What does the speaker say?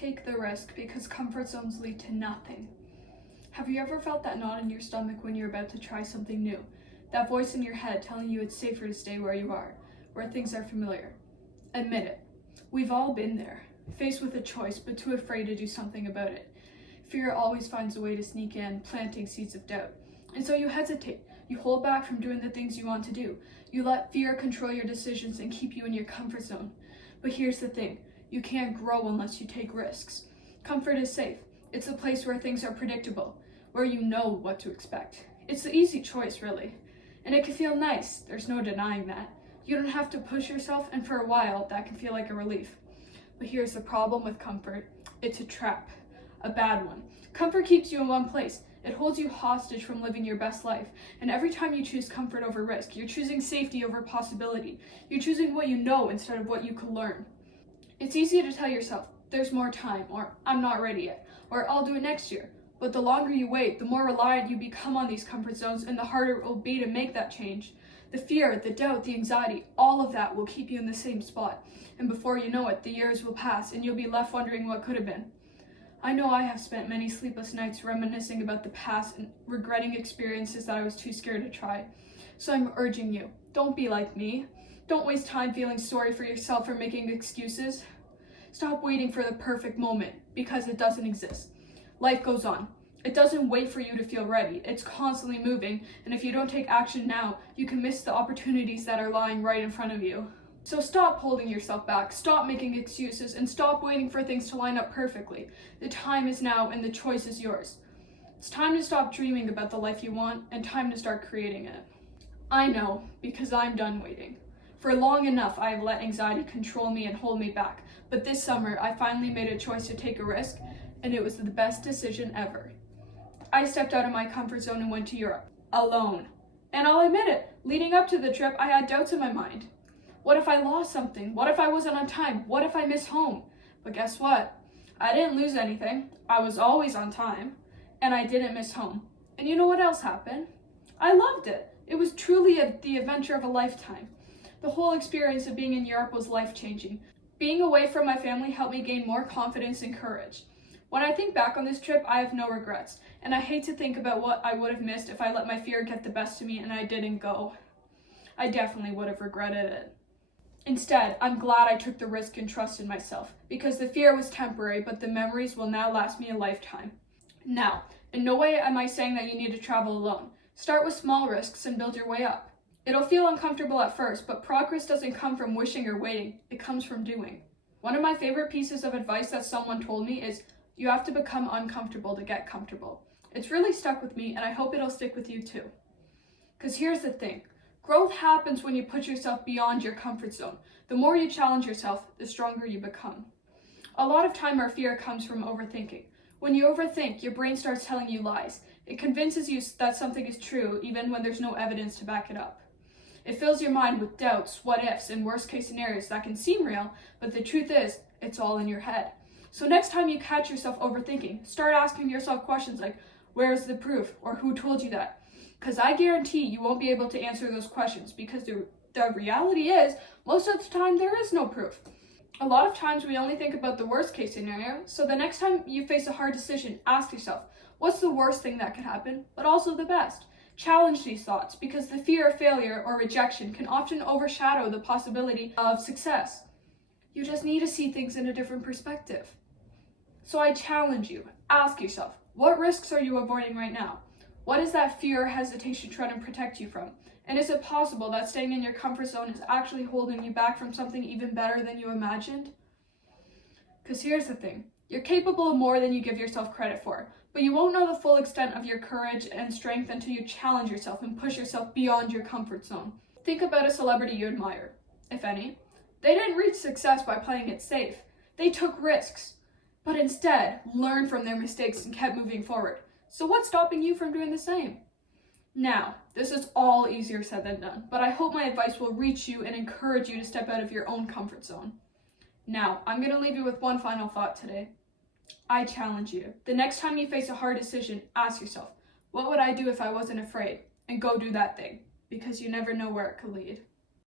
Take the risk because comfort zones lead to nothing. Have you ever felt that knot in your stomach when you're about to try something new? That voice in your head telling you it's safer to stay where you are, where things are familiar. Admit it. We've all been there, faced with a choice but too afraid to do something about it. Fear always finds a way to sneak in, planting seeds of doubt. And so you hesitate. You hold back from doing the things you want to do. You let fear control your decisions and keep you in your comfort zone. But here's the thing. You can't grow unless you take risks. Comfort is safe. It's a place where things are predictable, where you know what to expect. It's the easy choice, really. And it can feel nice. There's no denying that. You don't have to push yourself, and for a while, that can feel like a relief. But here's the problem with comfort. It's a trap. A bad one. Comfort keeps you in one place. It holds you hostage from living your best life. And every time you choose comfort over risk, you're choosing safety over possibility. You're choosing what you know instead of what you can learn. It's easy to tell yourself, there's more time, or I'm not ready yet, or I'll do it next year. But the longer you wait, the more reliant you become on these comfort zones, and the harder it will be to make that change. The fear, the doubt, the anxiety, all of that will keep you in the same spot. And before you know it, the years will pass, and you'll be left wondering what could have been. I know I have spent many sleepless nights reminiscing about the past and regretting experiences that I was too scared to try. So I'm urging you, don't be like me. Don't waste time feeling sorry for yourself or making excuses. Stop waiting for the perfect moment, because it doesn't exist. Life goes on. It doesn't wait for you to feel ready. It's constantly moving, and if you don't take action now, you can miss the opportunities that are lying right in front of you. So stop holding yourself back, stop making excuses, and stop waiting for things to line up perfectly. The time is now, and the choice is yours. It's time to stop dreaming about the life you want, and time to start creating it. I know, because I'm done waiting. For long enough, I have let anxiety control me and hold me back. But this summer, I finally made a choice to take a risk, and it was the best decision ever. I stepped out of my comfort zone and went to Europe, alone. And I'll admit it, leading up to the trip, I had doubts in my mind. What if I lost something? What if I wasn't on time? What if I missed home? But guess what? I didn't lose anything. I was always on time, and I didn't miss home. And you know what else happened? I loved it. It was truly the adventure of a lifetime. The whole experience of being in Europe was life-changing. Being away from my family helped me gain more confidence and courage. When I think back on this trip, I have no regrets, and I hate to think about what I would have missed if I let my fear get the best of me and I didn't go. I definitely would have regretted it. Instead, I'm glad I took the risk and trusted myself, because the fear was temporary, but the memories will now last me a lifetime. Now, in no way am I saying that you need to travel alone. Start with small risks and build your way up. It'll feel uncomfortable at first, but progress doesn't come from wishing or waiting. It comes from doing. One of my favorite pieces of advice that someone told me is, you have to become uncomfortable to get comfortable. It's really stuck with me, and I hope it'll stick with you too. Because here's the thing. Growth happens when you put yourself beyond your comfort zone. The more you challenge yourself, the stronger you become. A lot of time our fear comes from overthinking. When you overthink, your brain starts telling you lies. It convinces you that something is true, even when there's no evidence to back it up. It fills your mind with doubts, what-ifs, and worst-case scenarios that can seem real, but the truth is, it's all in your head. So next time you catch yourself overthinking, start asking yourself questions like, where's the proof, or who told you that? Because I guarantee you won't be able to answer those questions, because the reality is, most of the time there is no proof. A lot of times we only think about the worst-case scenario, so the next time you face a hard decision, ask yourself, what's the worst thing that could happen, but also the best? Challenge these thoughts, because the fear of failure or rejection can often overshadow the possibility of success. You just need to see things in a different perspective. So I challenge you, ask yourself, what risks are you avoiding right now? What is that fear or hesitation trying to protect you from? And is it possible that staying in your comfort zone is actually holding you back from something even better than you imagined? Because here's the thing, you're capable of more than you give yourself credit for. But you won't know the full extent of your courage and strength until you challenge yourself and push yourself beyond your comfort zone. Think about a celebrity you admire, if any. They didn't reach success by playing it safe. They took risks, but instead learned from their mistakes and kept moving forward. So what's stopping you from doing the same? Now, this is all easier said than done, but I hope my advice will reach you and encourage you to step out of your own comfort zone. Now, I'm going to leave you with one final thought today. I challenge you. The next time you face a hard decision, ask yourself, what would I do if I wasn't afraid? And go do that thing, because you never know where it could lead.